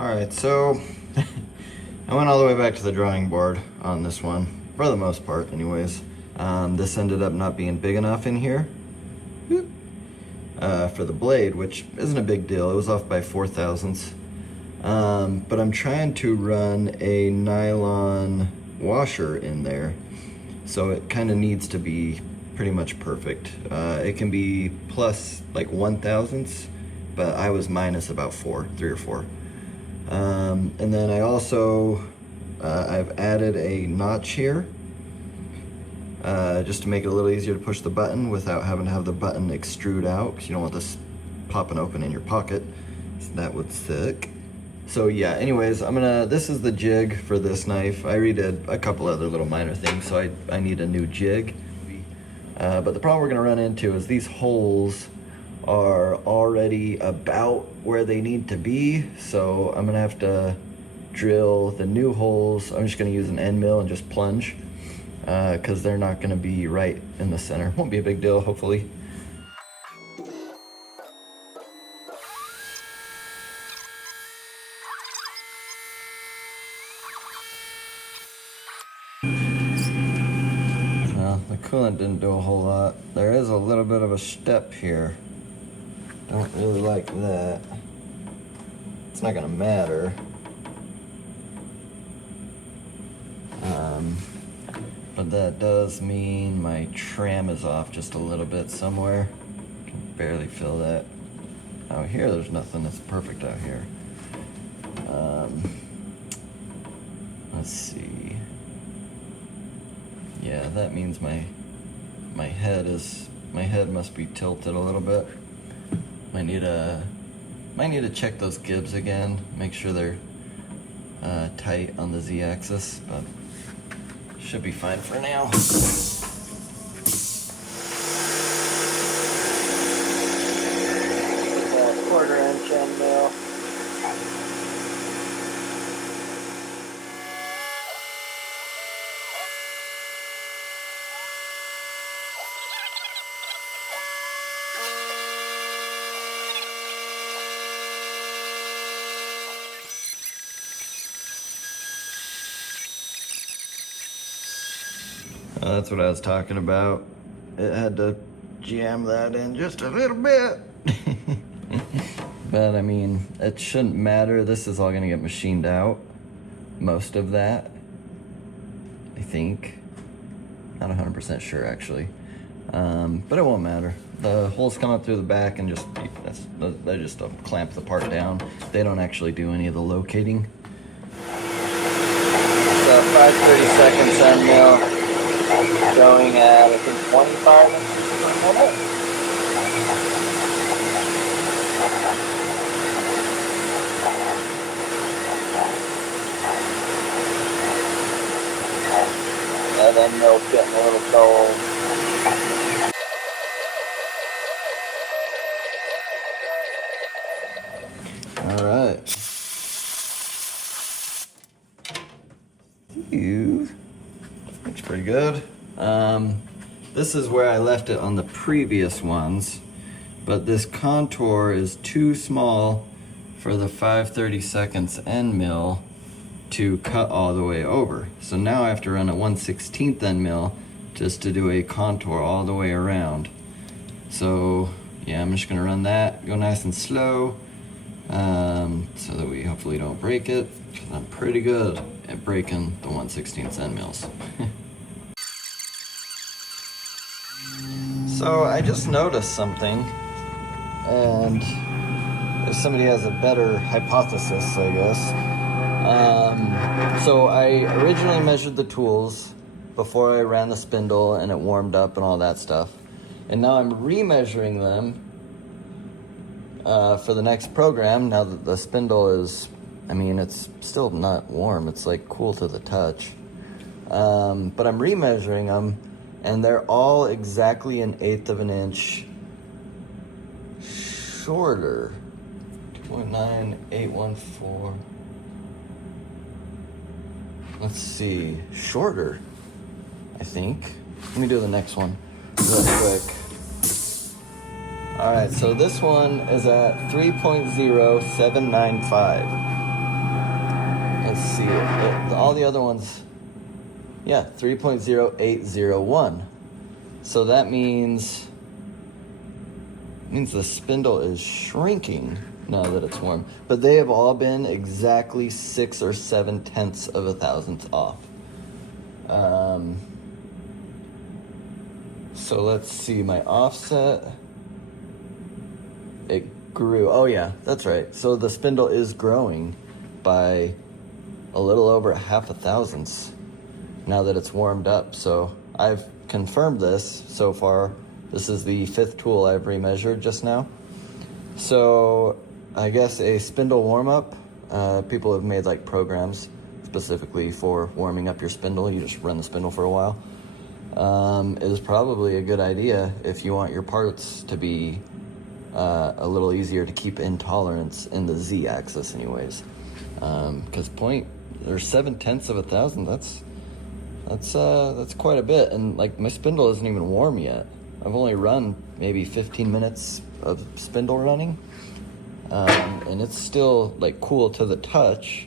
Alright, so I went all the way back to the drawing board on this one, for the most part anyways. This ended up not being big enough in here for the blade, which isn't a big deal. It was off by 0.04. But I'm trying to run a nylon washer in there, so it kind of needs to be pretty much perfect. It can be plus like 0.001, but I was minus about 3 or 4. And then I also, I've added a notch here, just to make it a little easier to push the button without having to have the button extrude out, because you don't want this popping open in your pocket. So that would suck. So yeah, anyways, this is the jig for this knife. I redid a couple other little minor things, so I need a new jig. But the problem we're gonna run into is these holes are already about where they need to be, so I'm gonna have to drill the new holes. I'm just gonna use an end mill and just plunge, because they're not gonna be right in the center. Won't be a big deal, hopefully. Well, the coolant didn't do a whole lot. There is a little bit of a step here. Don't really like that. It's not gonna matter. But that does mean my tram is off just a little bit somewhere. I can barely feel that. Out here, there's nothing that's perfect out here. Let's see. Yeah, that means my head must be tilted a little bit. Might need to check those gibs again, make sure they're tight on the Z-axis, but should be fine for now. Quarter-inch end mill. That's what I was talking about. It had to jam that in just a little bit. But I mean, it shouldn't matter. This is all gonna get machined out. Most of that, I think. Not 100% sure actually. But it won't matter. The holes come up through the back and they just clamp the part down. They don't actually do any of the locating. So 5/32 end mill. Going at, I think, 25 inches per minute. And then mill's getting a little cold. All right. Looks pretty good. This is where I left it on the previous ones, but this contour is too small for the 5/32 end mill to cut all the way over. So now I have to run a 1/16 end mill just to do a contour all the way around. So yeah, I'm just gonna run that, go nice and slow, so that we hopefully don't break it. I'm pretty good at breaking the 1/16 end mills. So I just noticed something, and if somebody has a better hypothesis, I guess. So I originally measured the tools before I ran the spindle and it warmed up and all that stuff. And now I'm remeasuring them for the next program, now that the spindle is, I mean, it's still not warm, it's like cool to the touch. But I'm remeasuring them, and they're all exactly 1/8 of an inch shorter. 2.9814. Let's see, shorter, I think. Let me do the next one real quick. All right, so this one is at 3.0795. let's see, all the other ones, yeah, 3.0801. So that means the spindle is shrinking now that it's warm. But they have all been exactly 6 or 7/10 of a thousandth off. So let's see, my offset, it grew. Oh yeah, that's right. So the spindle is growing by a little over 0.5 thousandths now that it's warmed up. So I've confirmed this so far. This is the 5th tool I've remeasured just now. So I guess a spindle warm-up, people have made like programs specifically for warming up your spindle. You just run the spindle for a while. Is probably a good idea if you want your parts to be a little easier to keep in tolerance in the Z-axis anyways. Because there's 7/10 of a thousand. That's quite a bit. And like my spindle isn't even warm yet. I've only run maybe 15 minutes of spindle running. And it's still like cool to the touch.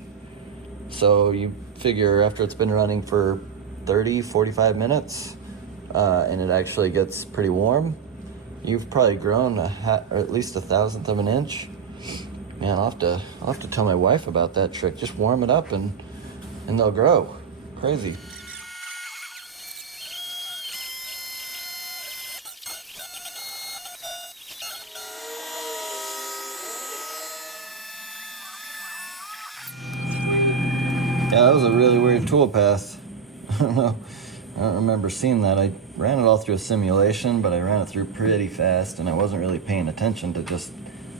So you figure after it's been running for 30, 45 minutes, and it actually gets pretty warm, you've probably grown or at least 1/1000 of an inch. Man, I'll have to tell my wife about that trick. Just warm it up and they'll grow. Crazy. Yeah, that was a really weird tool path. I don't know. I don't remember seeing that. I ran it all through a simulation, but I ran it through pretty fast, and I wasn't really paying attention to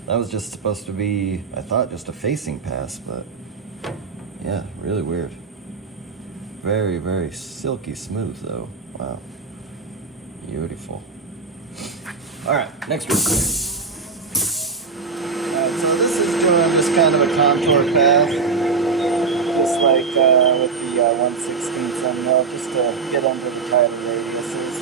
that was just supposed to be, I thought, just a facing pass, but yeah, really weird. Very, very silky smooth, though. Wow. Beautiful. All right, next one. All right, so this is doing just kind of a contour path. Just like with the 1/16 end mill, just to get under the tighter radiuses.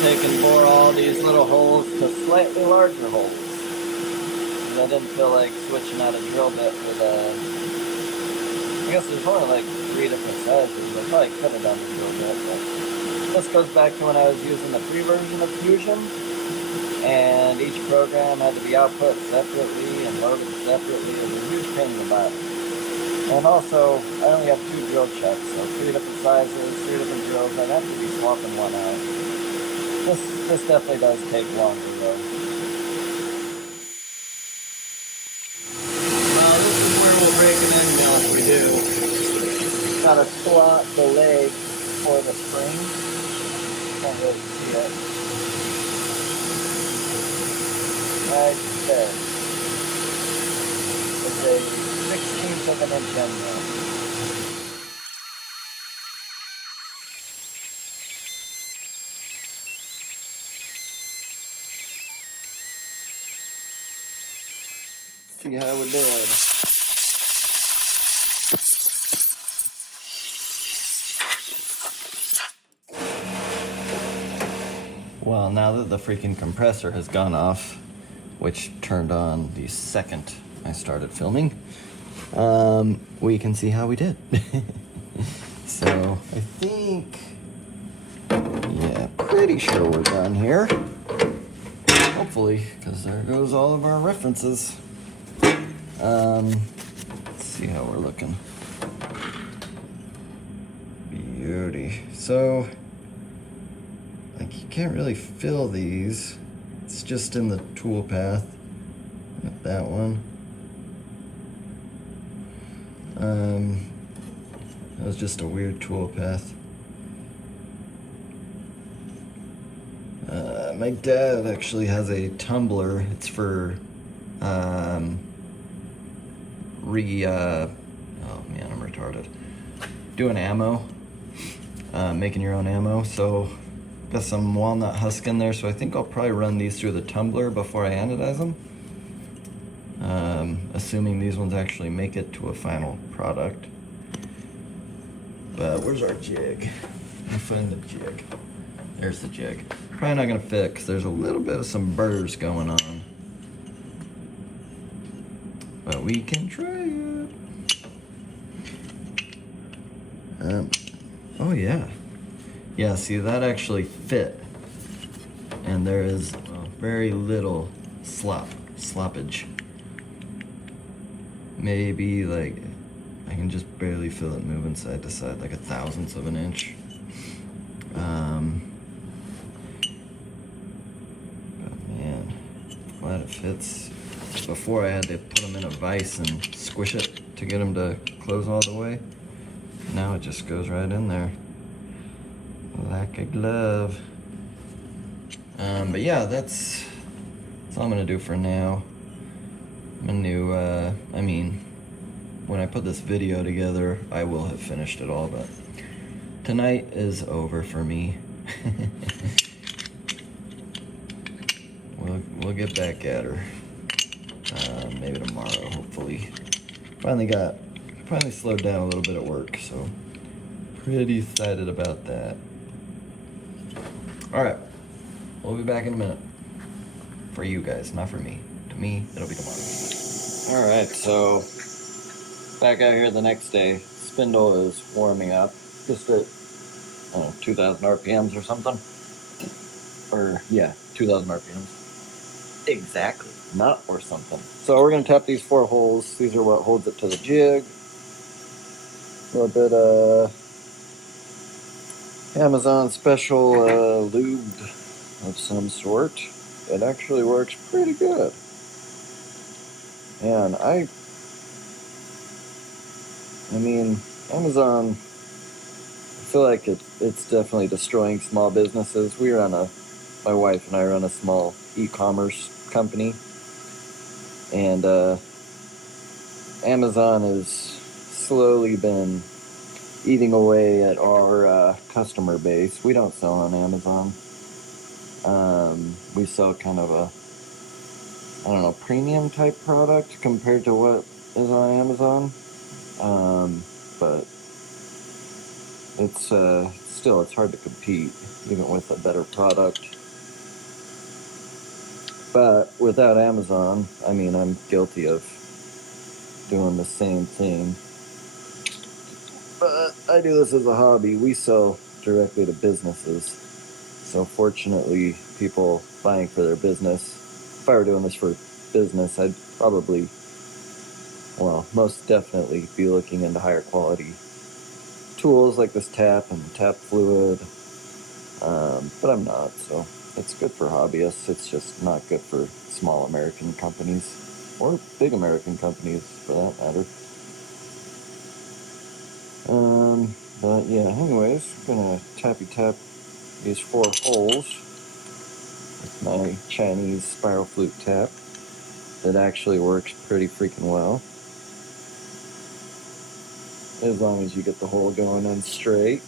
Take and bore all these little holes to slightly larger holes. And I didn't feel like switching out a drill bit with I guess there's only like 3 different sizes. I probably could have done the drill bit, but this goes back to when I was using the free version of Fusion, and each program had to be output separately and loaded separately. It was a huge pain in the butt. And also, I only have 2 drill chucks, so 3 different sizes, 3 different drills. I'd have to be swapping one out. This definitely does take longer, though. Well, this is where we'll break an end mill if we do. Gotta slot the leg for the spring. Can't really see it. Right there. It's a 1/16 of an inch end mill. See how we're doing. Well, now that the freaking compressor has gone off, which turned on the second I started filming, we can see how we did. So I think, yeah, pretty sure we're done here. Hopefully, because there goes all of our references. Let's see how we're looking. Beauty. So, like, you can't really fill these. It's just in the tool path with that one. That was just a weird tool path. My dad actually has a tumbler. It's for retarded. Doing ammo, making your own ammo. So got some walnut husk in there, so I think I'll probably run these through the tumbler before I anodize them. Assuming these ones actually make it to a final product. But where's our jig? I'll find the jig. There's the jig. Probably not gonna fit because there's a little bit of some burrs going on. But we can try it. Oh yeah. Yeah, see, that actually fit. And there is very little sloppage. Maybe like, I can just barely feel it moving side to side, like 1/1000th of an inch. But man, glad it fits. Before I had to put them in a vise and squish it to get them to close all the way. Now it just goes right in there. Like a glove. But yeah, that's all I'm gonna do for now. I'm gonna, when I put this video together, I will have finished it all, but tonight is over for me. We'll get back at her. Maybe tomorrow, hopefully. Finally slowed down a little bit at work, so pretty excited about that. All right, we'll be back in a minute. For you guys, not for me. To me, it'll be tomorrow. All right, so back out here the next day. Spindle is warming up, just at, I don't know, 2,000 RPMs or something. Or yeah, 2,000 RPMs. Exactly, not or something. So we're gonna tap these 4 holes. These are what holds it to the jig. A little bit of Amazon special lube of some sort. It actually works pretty good. And I mean, Amazon, I feel like it's definitely destroying small businesses. My wife and I run a small e-commerce company, and Amazon has slowly been eating away at our customer base. We don't sell on Amazon. We sell kind of a, I don't know, premium type product compared to what is on Amazon. But it's still, it's hard to compete even with a better product. But without Amazon, I mean, I'm guilty of doing the same thing. But I do this as a hobby. We sell directly to businesses. So fortunately, people buying for their business. If I were doing this for business, I'd probably, well, most definitely be looking into higher quality tools like this tap and tap fluid. But I'm not, so it's good for hobbyists. It's just not good for small American companies, or big American companies for that matter. But yeah, anyways, I'm gonna tappy tap these 4 holes with my Chinese spiral flute tap. It actually works pretty freaking well, as long as you get the hole going in straight.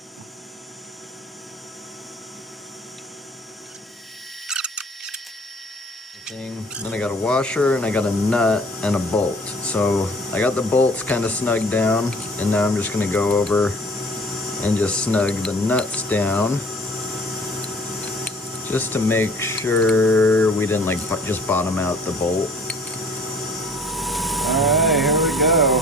Then I got a washer and I got a nut and a bolt. So I got the bolts kind of snugged down, and now I'm just gonna go over and just snug the nuts down, just to make sure we didn't like just bottom out the bolt. All right, here we go.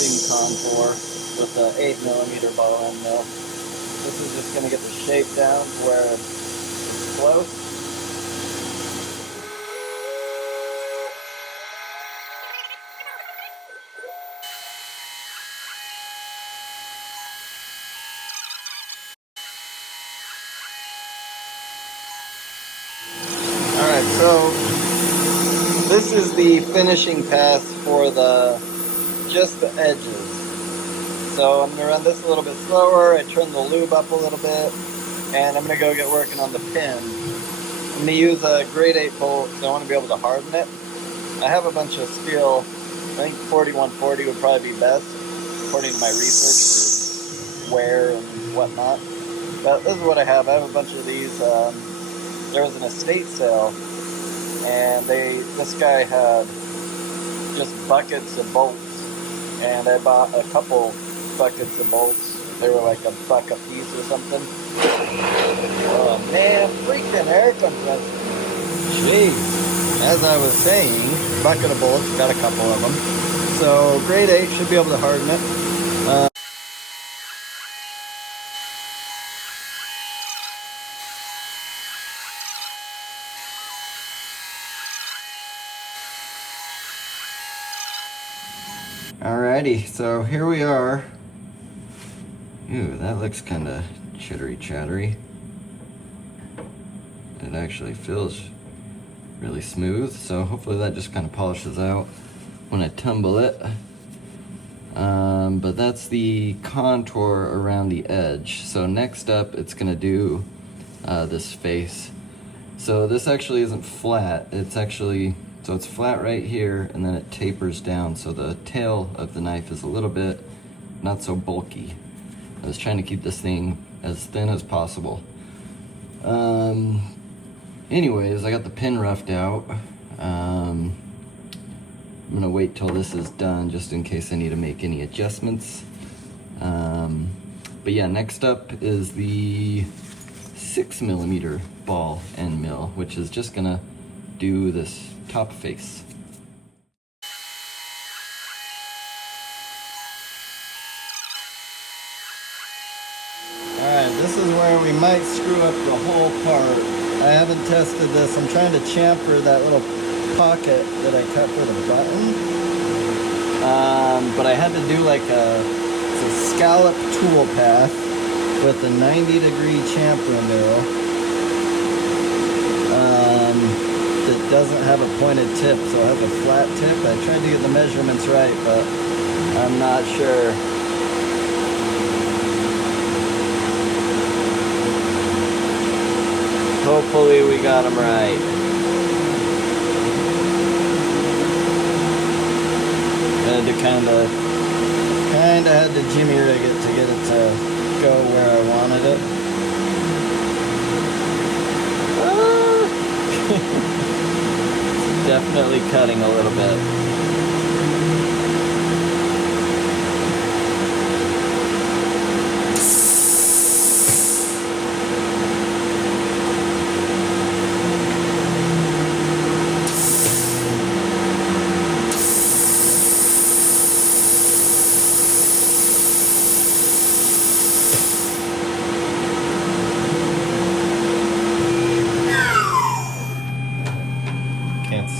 finishing contour with the 8mm ball end mill. This is just going to get the shape down to where it's close. Alright, so this is the finishing pass for just the edges. So I'm going to run this a little bit slower, I turn the lube up a little bit, and I'm going to go get working on the pin. I'm going to use a grade 8 bolt because I want to be able to harden it. I have a bunch of steel, I think 4140 would probably be best, according to my research for wear and whatnot. But this is what I have. I have a bunch of these. There was an estate sale, and this guy had just buckets of bolts, and I bought a couple buckets of bolts. They were like $1 a piece or something. Oh man, freaking air compressor. Jeez. As I was saying, bucket of bolts, got a couple of them. So grade 8 should be able to harden it. Alrighty, so here we are. Ooh, that looks kind of chittery chattery. It actually feels really smooth, so hopefully that just kind of polishes out when I tumble it. But that's the contour around the edge. So next up, it's gonna do this face. So this actually isn't flat. It's actually, so it's flat right here, and then it tapers down. So the tail of the knife is a little bit not so bulky. I was trying to keep this thing as thin as possible. Anyways, I got the pin roughed out. I'm gonna wait till this is done just in case I need to make any adjustments. But yeah, next up is the 6mm ball end mill, which is just gonna do this top face. Alright, this is where we might screw up the whole part. I haven't tested this. I'm trying to chamfer that little pocket that I cut for the button. But I had to do like a scallop tool path with a 90-degree chamfer mill that doesn't have a pointed tip, so it has a flat tip. I tried to get the measurements right, but I'm not sure. Hopefully we got them right. Had to kind of had to jimmy rig it to get it to go where I wanted it. It's definitely cutting a little bit.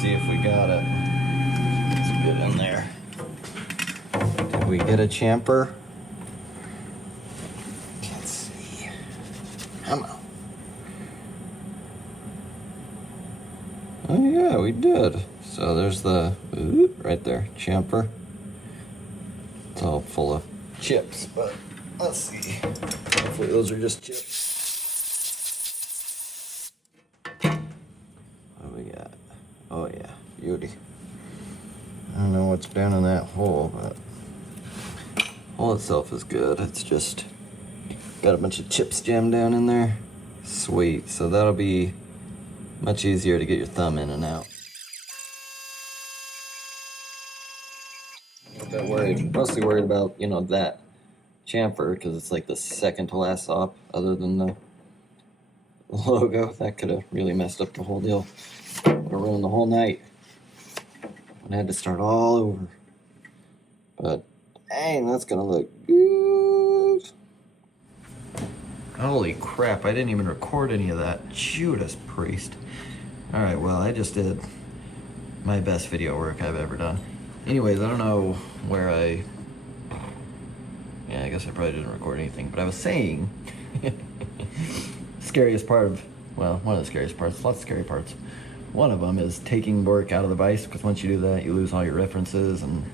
See if we got it. Let's get in there. Did we get a chamfer? Can't see. Come on. Oh yeah, we did. So there's the right there, chamfer. It's all full of chips, but let's see. Hopefully those are just chips. What do we got? Oh yeah, beauty. I don't know what's down in that hole, but the hole itself is good. It's just got a bunch of chips jammed down in there. Sweet, so that'll be much easier to get your thumb in and out. A bit worried, mostly worried about, you know, that chamfer, because it's like the second to last op other than the logo. That could have really messed up the whole deal. Would have ruined the whole night. I had to start all over. But Dang, that's gonna look good. Holy crap, I didn't even record any of that. Judas Priest. Alright, well, I just did my best video work I've ever done. Anyways, I don't know where yeah, I guess I probably didn't record anything, but I was saying, scariest part of, well, one of the scariest parts, lots of scary parts. One of them is taking work out of the vise, because once you do that, you lose all your references, and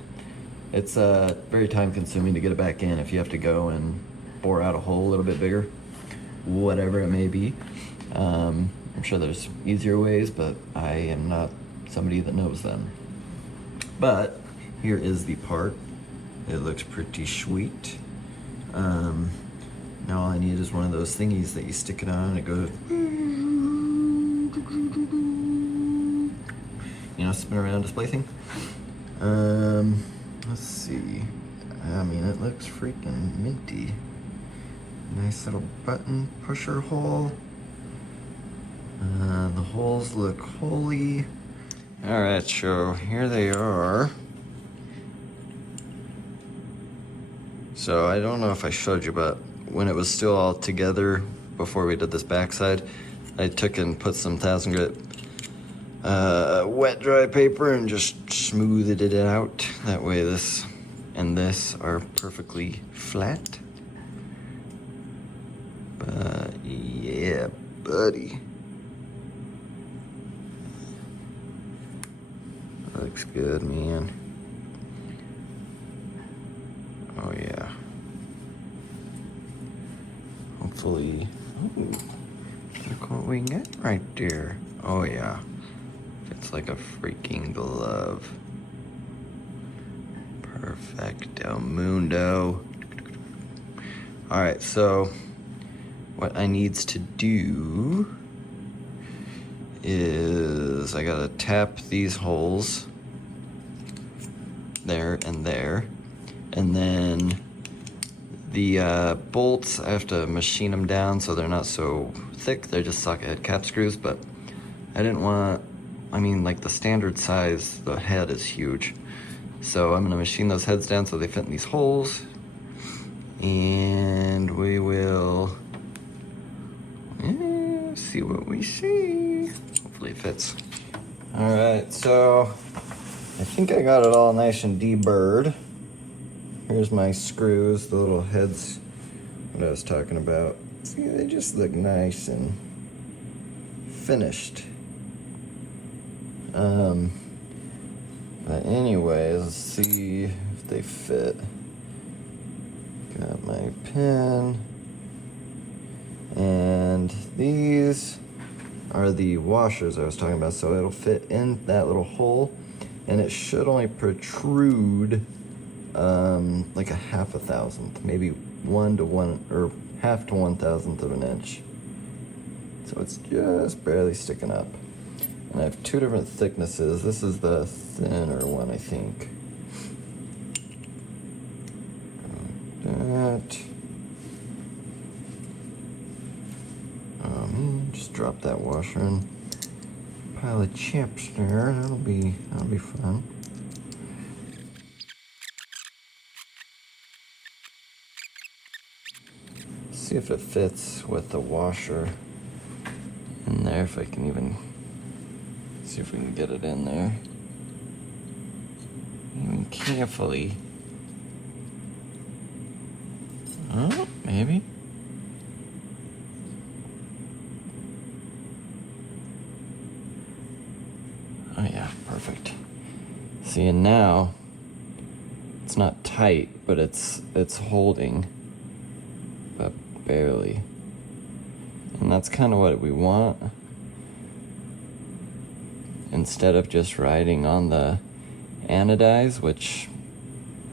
it's very time consuming to get it back in if you have to go and bore out a hole a little bit bigger, whatever it may be. I'm sure there's easier ways, but I am not somebody that knows them. But here is the part. It looks pretty sweet. Now all I need is one of those thingies that you stick it on and it goes, you know, spin around display thing. Let's see. I mean, it looks freaking minty. Nice little button pusher hole. The holes look holy. All right, so here they are. So I don't know if I showed you, but when it was still all together before we did this backside, I took and put some 1000 grit wet dry paper and just smoothed it out. That way this and this are perfectly flat. But yeah, buddy. Looks good, man. Oh yeah. Hopefully, ooh, look what we got right there. Oh yeah, it's like a freaking glove. Perfecto mundo. All right, so what I needs to do is I gotta tap these holes there and there, and then the bolts, I have to machine them down so they're not so thick. They're just socket head cap screws, but I didn't want, I mean, like the standard size, the head is huge. So I'm gonna machine those heads down so they fit in these holes, and we will see what we see. Hopefully it fits. All right, so I think I got it all nice and deburred. Here's my screws, the little heads, what I was talking about. See, they just look nice and finished. But anyways, let's see if they fit. Got my pin. And these are the washers I was talking about, so it'll fit in that little hole, and it should only protrude like a 1/2 thousandth, maybe 1 to 1 or 1/2 to 1,000th of an inch. So it's just barely sticking up. And I have 2 different thicknesses. This is the thinner one, I think. Like that. Just drop that washer in. Pile of chips there. That'll be fun. See if it fits with the washer in there, if I can even see if we can get it in there. Even carefully. Oh, maybe. Oh yeah, perfect. See, and now it's not tight, but it's holding, but barely. And that's kind of what we want. Instead of just riding on the anodize, which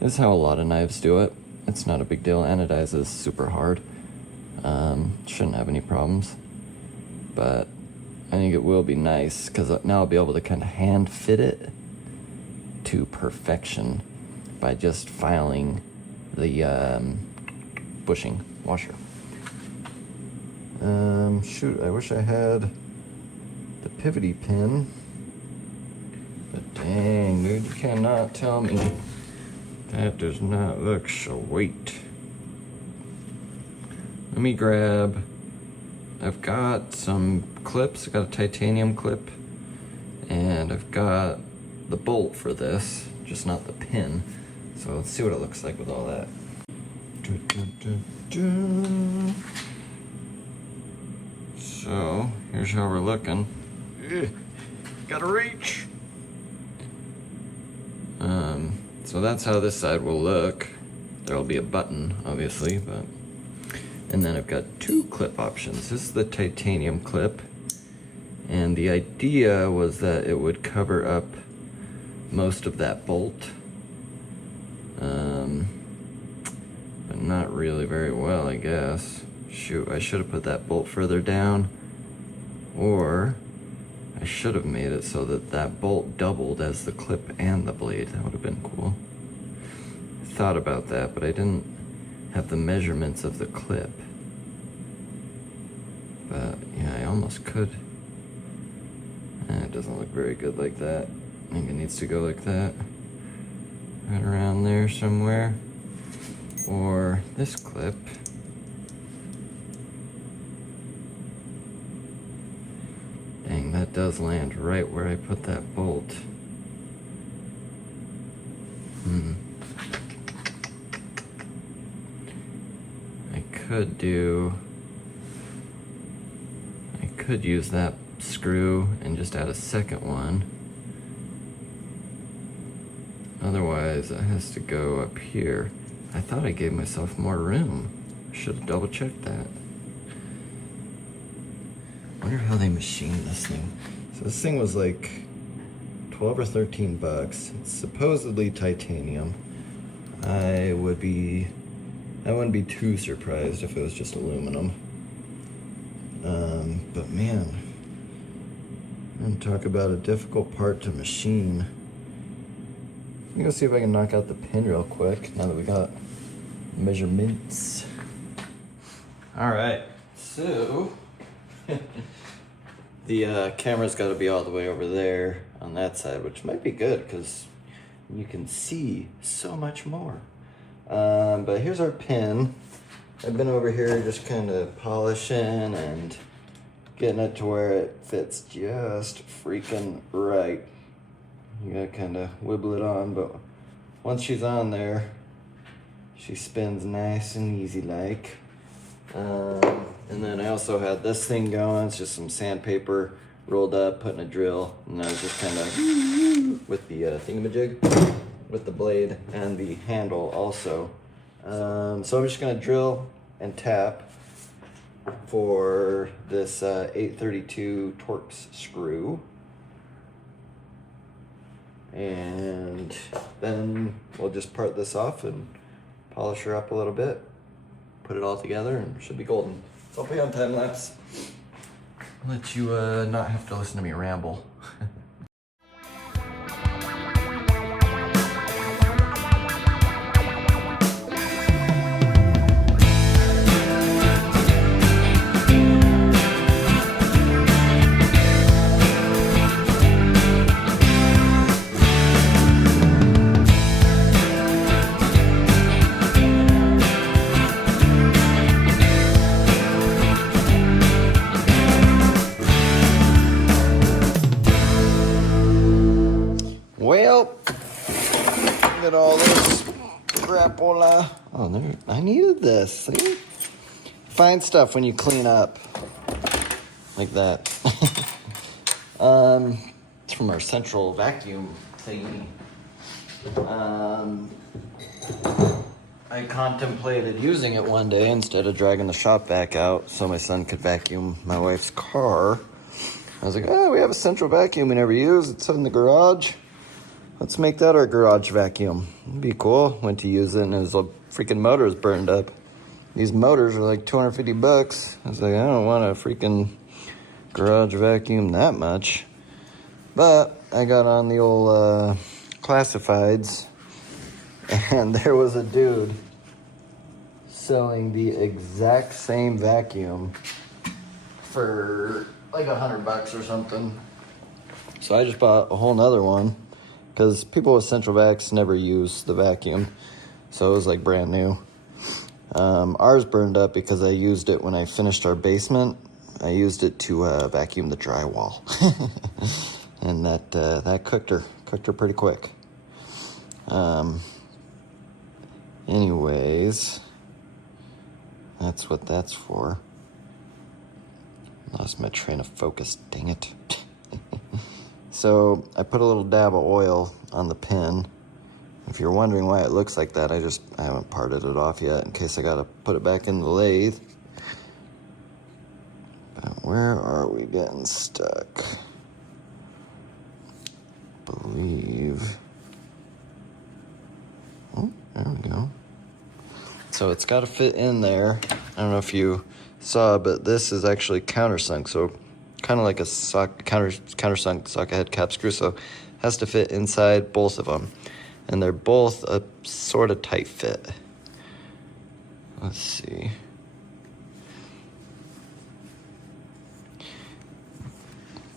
is how a lot of knives do it. It's not a big deal. Anodize is super hard. Shouldn't have any problems. But I think it will be nice, because now I'll be able to kind of hand fit it to perfection by just filing the bushing washer. Shoot, I wish I had the pivoty pin, but dang, dude, you cannot tell me That does not look sweet. Let me grab, I've got some clips. I've got a titanium clip, and I've got the bolt for this, just not the pin. So let's see what it looks like with all that. So here's how we're looking. Gotta reach. So that's how this side will look. There'll be a button, obviously, but. And then I've got two clip options. This is the titanium clip, and the idea was that it would cover up most of that bolt, but not really very well, I guess. Shoot, I should have put that bolt further down, or I should have made it so that that bolt doubled as the clip and the blade. That would have been cool. I thought about that, but I didn't have the measurements of the clip. But yeah, I almost could. It doesn't look very good like that. I think it needs to go like that. Right around there somewhere. Or this clip. Dang, that does land right where I put that bolt. I could use that screw and just add a second one. Otherwise, it has to go up here. I thought I gave myself more room. I should have double checked that. I wonder how they machined this thing. So this thing was like 12 or 13 bucks. It's supposedly titanium. I wouldn't be too surprised if it was just aluminum. But man, I'm gonna talk about a difficult part to machine. I'm gonna see if I can knock out the pin real quick now that we got measurements. All right, so the camera's got to be all the way over there on that side, which might be good because you can see so much more. But here's our pin. I've been over here just kind of polishing and getting it to where it fits just freaking right. You gotta kind of wibble it on, but once she's on there, she spins nice and easy like. And then I also had this thing going. It's just some sandpaper rolled up, put in a drill, and I was just kind of with the thingamajig, with the blade and the handle also. So I'm just gonna drill and tap for this 832 Torx screw. And then we'll just part this off and polish her up a little bit, put it all together, and it should be golden. So I'll put you on time lapse. I'll let you not have to listen to me ramble. Well, look at all this crapola. Oh, there, I needed this. See? Fine stuff when you clean up like that. It's from our central vacuum thingy. I contemplated using it one day instead of dragging the shop vac out so my son could vacuum my wife's car. I was like, oh, we have a central vacuum we never use. It's in the garage. Let's make that our garage vacuum. It'd be cool. Went to use it and his freaking motor was burned up. These motors are like 250 bucks. I was like, I don't want a freaking garage vacuum that much. But I got on the old classifieds, and there was a dude selling the exact same vacuum for like $100 or something. So I just bought a whole nother one. because people with central vacs never use the vacuum, so it was like brand new. Ours burned up because I used it when I finished our basement. I used it to vacuum the drywall, and that cooked her pretty quick. Anyways, that's what that's for. Lost my train of focus, dang it. So I put a little dab of oil on the pin. If you're wondering why it looks like that, I haven't parted it off yet in case I gotta put it back in the lathe. But where are we getting stuck? Believe. Oh, there we go. So it's got to fit in there. I don't know if you saw, but this is actually countersunk, so kind of like a countersunk socket head cap screw, so it has to fit inside both of them. And they're both a sort of tight fit. Let's see.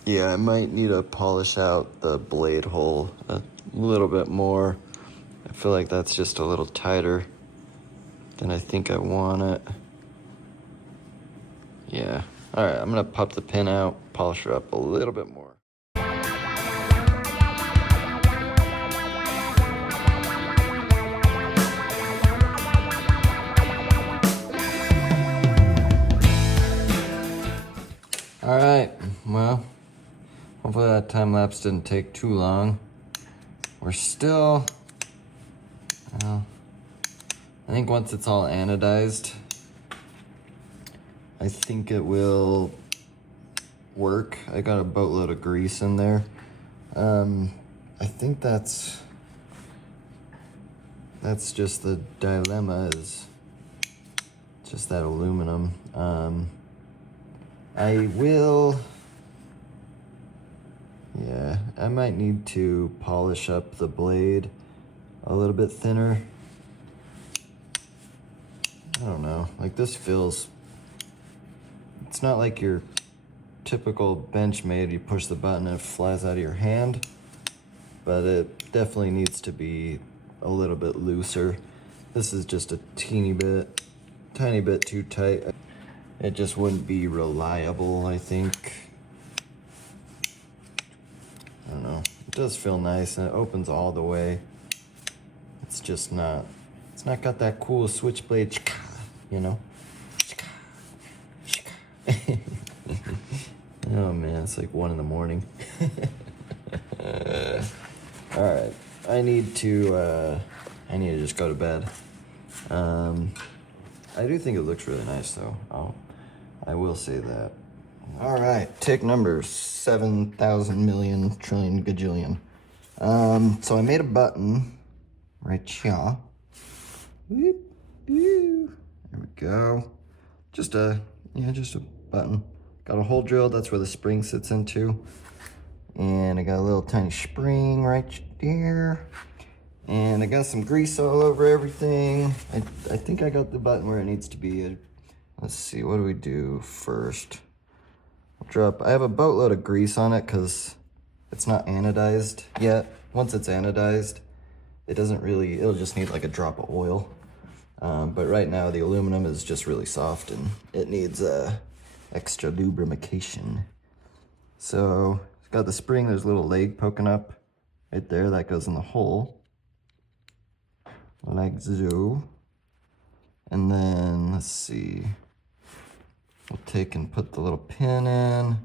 Yeah, I might need to polish out the blade hole a little bit more. I feel like that's just a little tighter than I think I want it. Yeah. All right, I'm gonna pop the pin out, polish her up a little bit more. All right, well, hopefully that time lapse didn't take too long. We're still, well, I think once it's all anodized, I think it will work. I got a boatload of grease in there. I think that's just the dilemma, is just that aluminum. Yeah, I might need to polish up the blade a little bit thinner. I don't know, like this feels, it's not like your typical Benchmade, you push the button and it flies out of your hand, but it definitely needs to be a little bit looser. This is just a tiny bit too tight. It just wouldn't be reliable, I think. I don't know. It does feel nice and it opens all the way. It's just not, it's not got that cool switchblade, you know? Oh man, it's like 1 a.m. All right, I need to just go to bed. I do think it looks really nice though. I will say that. All right, take number 7,000 million trillion gajillion. So I made a button right here. Whoop, whoop. There we go. Just a button. Got a hole drilled, that's where the spring sits into. And I got a little tiny spring right there. And I got some grease all over everything. I think I got the button where it needs to be. Let's see, what do we do first? I have a boatload of grease on it because it's not anodized yet. Once it's anodized, it'll just need like a drop of oil. But right now the aluminum is just really soft and it needs extra lubrication. So it's got the spring, there's a little leg poking up right there that goes in the hole. Like so. And then let's see. We'll take and put the little pin in.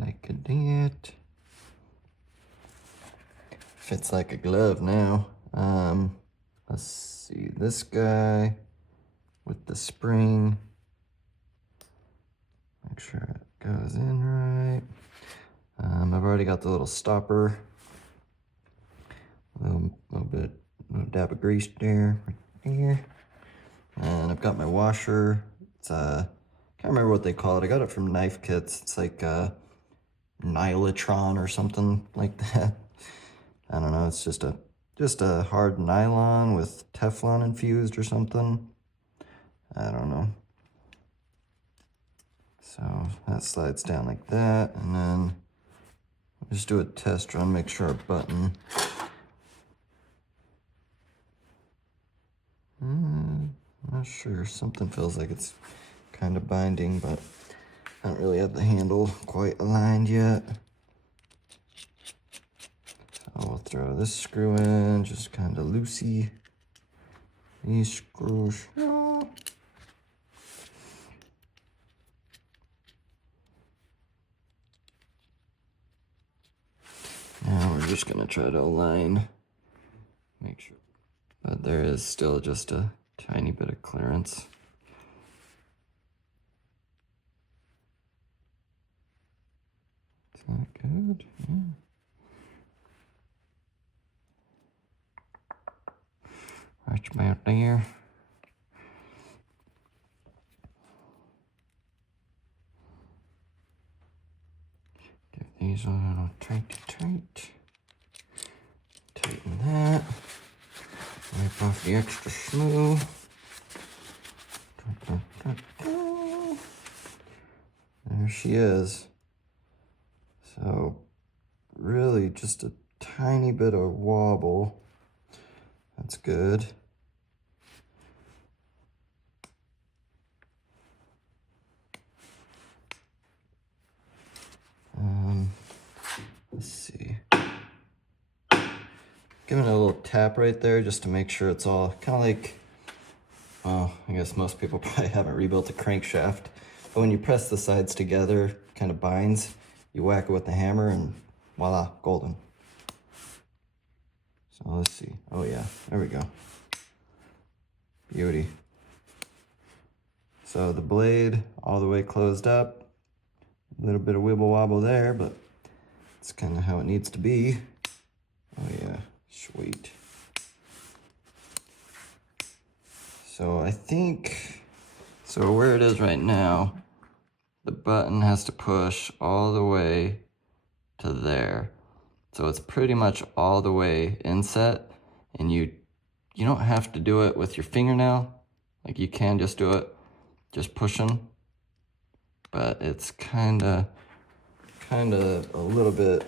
Like that. Fits like a glove now. Let's see, this guy with the spring. Make sure it goes in right. I've already got the little stopper. Little dab of grease there, right there. And I've got my washer. It's can't remember what they call it. I got it from Knife Kits. It's like Nylatron or something like that. I don't know. It's just a hard nylon with Teflon infused or something. I don't know. So that slides down like that, and then Just do a test run, make sure our button. Not sure, something feels like it's kind of binding, but I don't really have the handle quite aligned yet. So we'll throw this screw in, just kind of loosey. These screws. No. Now we're just gonna try to align, make sure. But there is still just a tiny bit of clearance. Is that good? Yeah. Right about there. Give these a little tight. Tighten that. Wipe off the extra smooth. There she is. So really just a tiny bit of wobble. That's good. Let's see. Giving it a little tap right there just to make sure it's all kind of like, well, I guess most people probably haven't rebuilt a crankshaft, but when you press the sides together, kind of binds, you whack it with the hammer and voila, golden. So let's see. Oh yeah, there we go. Beauty. So the blade all the way closed up. A little bit of wibble wobble there, but it's kind of how it needs to be. Oh yeah, sweet. So I think, so where it is right now, the button has to push all the way to there. So it's pretty much all the way inset, and you don't have to do it with your fingernail. Like you can just do it, just pushing, but it's kind of a little bit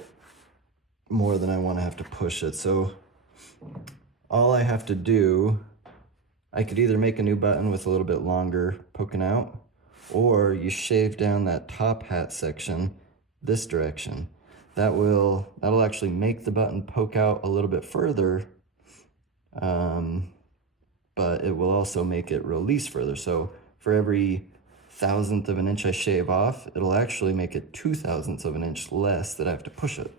more than I want to have to push it. So all I have to do, I could either make a new button with a little bit longer poking out, or you shave down that top hat section this direction. That'll actually make the button poke out a little bit further, but it will also make it release further. So for every 1/1000th of an inch I shave off, it'll actually make it 2/1000ths of an inch less that I have to push it.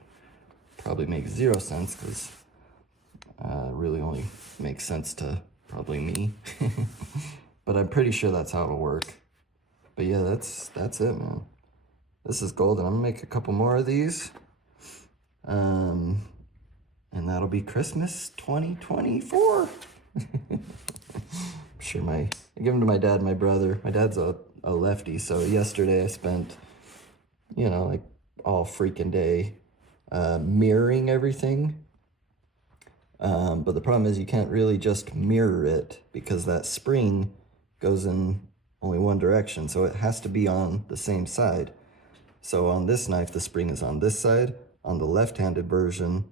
Probably makes 0 sense because really only makes sense to probably me. But I'm pretty sure that's how it'll work. But yeah, that's it, man. This is golden. I'm gonna make a couple more of these. And that'll be Christmas 2024. I'm sure I give them to my dad and my brother. My dad's a lefty, so yesterday I spent, like all freaking day mirroring everything. But the problem is you can't really just mirror it because that spring goes in only one direction, so it has to be on the same side. So on this knife, the spring is on this side. On the left-handed version,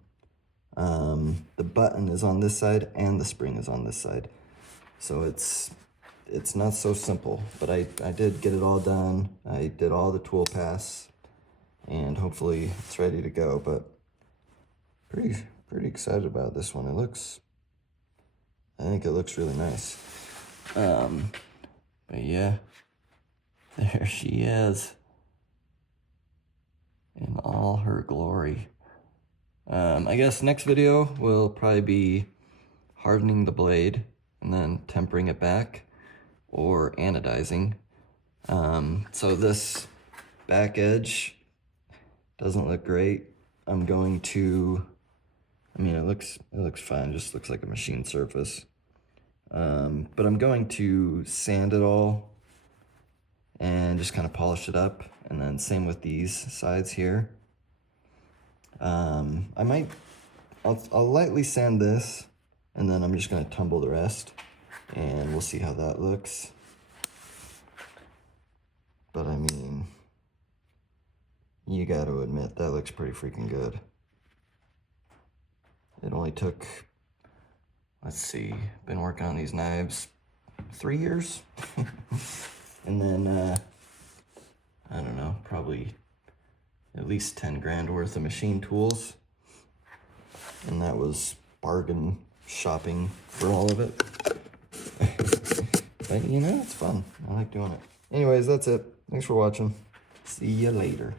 the button is on this side and the spring is on this side. So it's not so simple, but I did get it all done. I did all the tool paths, and hopefully it's ready to go. But pretty excited about this one. I think it looks really nice. But yeah, there she is in all her glory. I guess next video will probably be hardening the blade and then tempering it back or anodizing. So this back edge doesn't look great. I'm going to, it looks fine, just looks like a machine surface. But I'm going to sand it all and just kind of polish it up, and then same with these sides here. I'll lightly sand this, and then I'm just gonna tumble the rest, and we'll see how that looks. But you got to admit, that looks pretty freaking good. It only took, let's see, been working on these knives 3 years. And then, I don't know, probably at least 10 grand worth of machine tools. And that was bargain shopping for all of it. But you know, it's fun. I like doing it. Anyways, that's it. Thanks for watching. See you later.